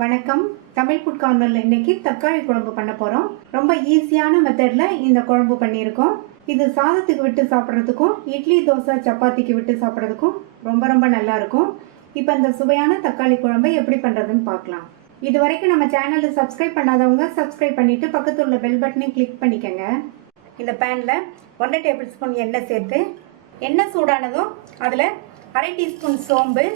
வணக்கம். தமிழ் ஃபுட் கார்னர்ல இன்னைக்கு தக்காளி குழம்பு பண்ண போறோம். ரொம்ப ஈஸியான மெத்தட்ல இந்த குழம்பு பண்ணியிருக்கோம். இது சாதத்துக்கு விட்டு சாப்பிட்றதுக்கும் இட்லி தோசை சப்பாத்திக்கு விட்டு சாப்பிட்றதுக்கும் ரொம்ப நல்லா இருக்கும். இப்போ இந்த சுவையான தக்காளி குழம்பை எப்படி பண்றதுன்னு பார்க்கலாம். இது வரைக்கும் நம்ம சேனலை சப்ஸ்கிரைப் பண்ணாதவங்க சப்ஸ்கிரைப் பண்ணிட்டு பக்கத்துல உள்ள பெல் பட்டனையும் கிளிக் பண்ணிக்கங்க. இந்த பேன்ல 1 டேபிள் ஸ்பூன் எண்ணெய் சேர்த்து எண்ணெய் சூடானதும் அதில் 1/2 டீஸ்பூன் சோம்பு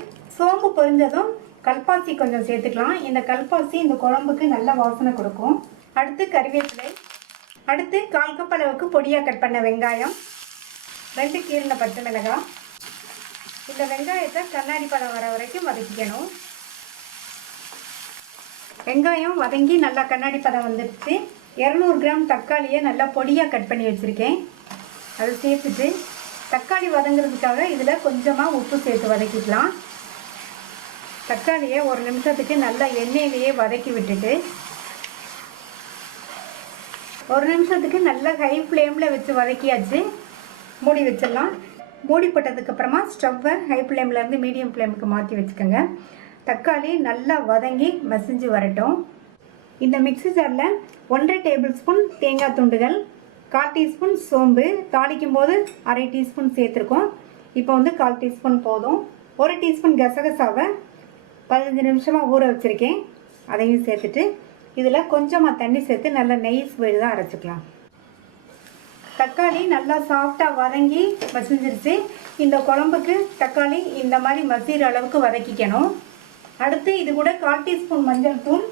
பொரிஞ்சதும் கல்பாசி கொஞ்சம் சேர்த்துக்கலாம். இந்த கல்பாசி இந்த குழம்புக்கு நல்ல வாசனை கொடுக்கும். அடுத்து கறிவேப்பிலை, அடுத்து 1/4 கப் அளவுக்கு பொடியாக கட் பண்ண வெங்காயம், 2 கீறின பச்சை மிளகாய். இந்த வெங்காயத்தை கண்ணாடி பழம் வர வரைக்கும் வதக்கிக்கணும். வெங்காயம் வதங்கி நல்லா கண்ணாடி பழம் வந்துடுச்சு. 200 கிராம் தக்காளியை நல்லா பொடியாக கட் பண்ணி வச்சுருக்கேன். அதை சேர்த்துட்டு தக்காளி வதங்குறதுக்காக இதில் கொஞ்சமாக உப்பு சேர்த்து வதக்கிக்கலாம். தக்காளியை 1 நிமிஷத்துக்கு நல்லா எண்ணெயிலேயே வதக்கி விட்டுட்டு 1 நிமிஷத்துக்கு நல்லா ஹை ஃப்ளேமில் வச்சு வதக்கியாச்சு. மூடி வச்சிடலாம். மூடி போட்டதுக்கப்புறமா ஸ்டவ்வை ஹை ஃப்ளேம்லேருந்து மீடியம் ஃப்ளேமுக்கு மாற்றி வச்சுக்கோங்க. தக்காளி நல்லா வதங்கி மசிஞ்சு வரட்டும். இந்த மிக்ஸி ஜாரில் 1/2 டேபிள் ஸ்பூன் தேங்காய் துண்டுகள், 1/4 டீஸ்பூன் சோம்பு, தாளிக்கும் போது 1/2 டீஸ்பூன் சேர்த்துருக்கோம். இப்போ 1/4 டீஸ்பூன் போதும். 1 டீஸ்பூன் கசகசாவை 15 நிமிஷமாக ஊற வச்சுருக்கேன். அதையும் சேர்த்துட்டு இதில் கொஞ்சமாக தண்ணி சேர்த்து நல்லா நெய்ஸ் விழுதாக அரைச்சிக்கலாம். தக்காளி நல்லா சாஃப்டாக வதங்கி மசிஞ்சிருச்சு. இந்த குழம்புக்கு தக்காளி இந்த மாதிரி மசிகிற அளவுக்கு வதக்கிக்கணும். அடுத்து இது கூட 1/4 டீஸ்பூன் மஞ்சள் தூள்,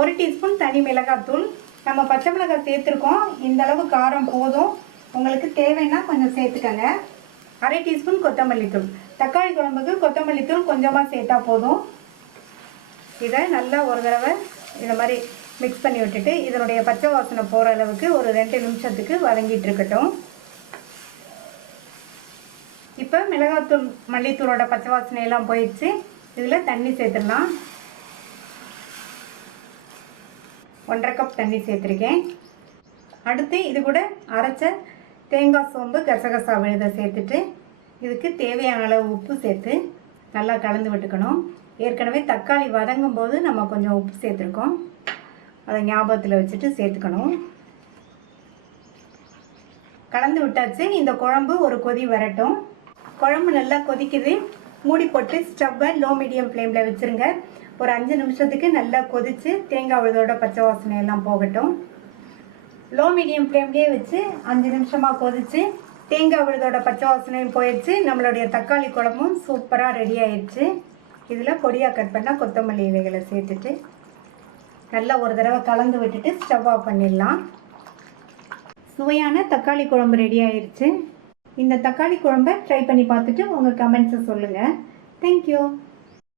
1 டீஸ்பூன் தனி மிளகாய் தூள். நம்ம பச்சை மிளகாய் சேர்த்துருக்கோம். இந்த அளவு காரம் போதும். உங்களுக்கு தேவைன்னா கொஞ்சம் சேர்த்துக்கங்க. 1/2 டீஸ்பூன் கொத்தமல்லி தூள். தக்காளி குழம்புக்கு கொத்தமல்லி தூள் கொஞ்சமாக சேர்த்தா போதும். இதை நல்லா ஒரு தடவை இந்த மாதிரி மிக்ஸ் பண்ணி விட்டுட்டு இதனுடைய பச்சை வாசனை போகிற அளவுக்கு ஒரு 2 நிமிஷத்துக்கு வதங்கிட்டு இருக்கட்டும். இப்போ மிளகாத்தூள் மல்லித்தூளோட பச்சை வாசனையெல்லாம் போயிடுச்சு. இதில் தண்ணி சேர்த்துடலாம். 1/2 கப் தண்ணி சேர்த்துருக்கேன். அடுத்து இது கூட அரைச்ச தேங்காய் சோம்பு கசகசா விழுதை சேர்த்துட்டு இதுக்கு தேவையான அளவு உப்பு சேர்த்து நல்லா கலந்து விட்டுக்கணும். ஏற்கனவே தக்காளி வதங்கும் போது நம்ம கொஞ்சம் உப்பு சேர்த்துருக்கோம். அதை ஞாபகத்தில் வச்சுட்டு சேர்த்துக்கணும். கலந்து விட்டாச்சு. இந்த குழம்பு ஒரு கொதி வரட்டும். குழம்பு நல்லா கொதிக்குது. மூடி போட்டு ஸ்டவ்வை லோ மீடியம் ஃப்ளேமில் வச்சுருங்க. ஒரு 5 நிமிஷத்துக்கு நல்லா கொதித்து தேங்காய் விழுதோட பச்சை வாசனையெல்லாம் போகட்டும். லோ மீடியம் ஃப்ளேம்லேயே வச்சு 5 நிமிஷமாக கொதித்து தேங்காய் விழுதோட பச்சை வாசனையும் போயிடுச்சு. நம்மளுடைய தக்காளி குழம்பும் சூப்பராக ரெடி ஆயிடுச்சு. இதில் பொடியாக கட் பண்ணால் கொத்தமல்லி இலைகளை சேர்த்துட்டு நல்லா ஒரு தடவை கலந்து விட்டுட்டு ஸ்டவ் ஆஃப் பண்ணிடலாம். சுவையான தக்காளி குழம்பு ரெடி ஆயிடுச்சு. இந்த தக்காளி குழம்பை ட்ரை பண்ணி பார்த்துட்டு உங்கள் கமெண்ட்ஸை சொல்லுங்கள். தேங்க்யூ.